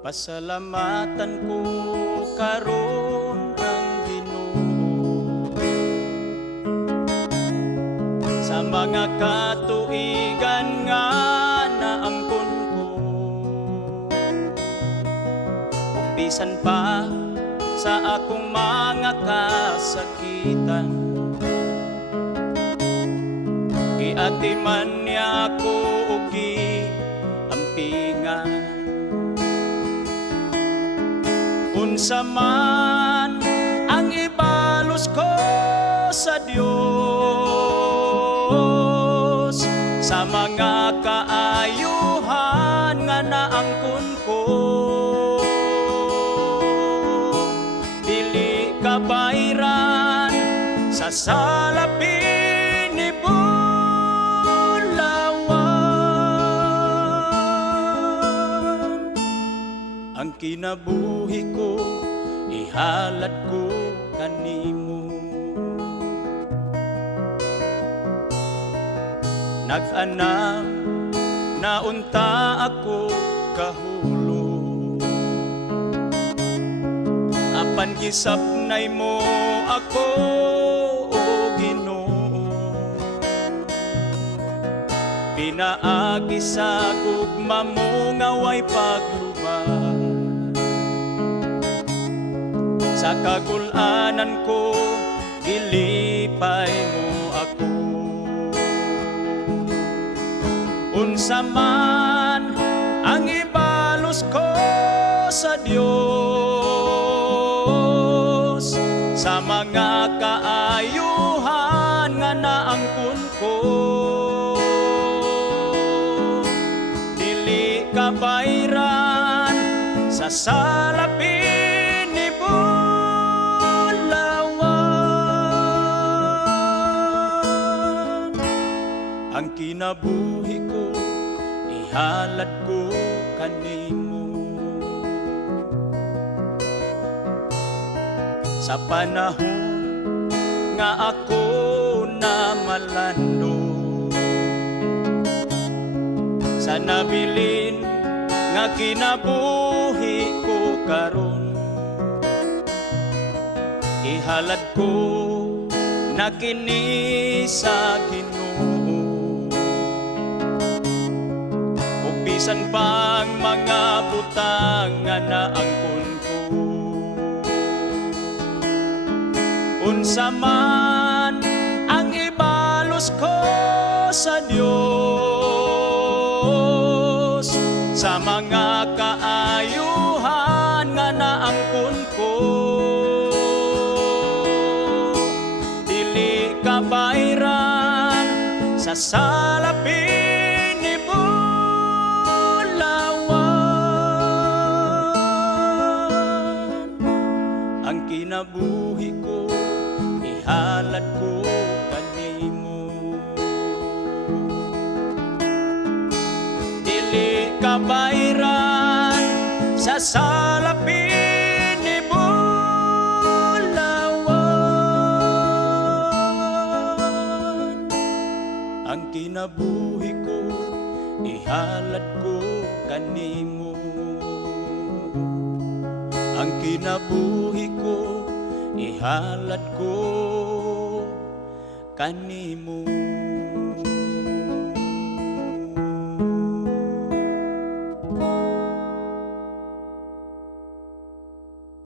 Pasalamatan ko karon ang Ginoo sa mga katuigan nga naangkon ko, ug bisan pa sa akong mga kasakitan, giatiman niya ako ug giampingan. Unsa man ang ibalos ko sa Dios sa mga kaayuhan nga naangkon ko, dili kabayran sa salapin ni bulawan. Ang kinabuhi ko ihalad ko kanimo, nag-anam na unta ako kahulog, apan gisapnay mo ako o Ginoo, pinaagi sa gugma mo nga way paglubad. Sa kagulanan ko, gilipay mo ako. Unsa man ang ibalos ko sa Dios sa mga kaayuhan nga naangkon ko, dili kabayran sa salapin ang kinabuhi ko ihalad ko kanimo. Sa panahon nga ako na malando, sa nabilin nga kinabuhi ko karon, ihalad ko na kini sa Ginoo. Bisan pang mga butang nga naangkon ko, unsa man ang ibalos ko sa Dios sa mga kaayuhan nga naangkon ko, dili kabayran sa salapin ang kinabuhi ko ihalad ko kanimo. Dili kabayran sa salapin ni bulawan. Ang kinabuhi ko ihalad ko kanimo. Ang kinabuhi ko ihalad ko kanimo.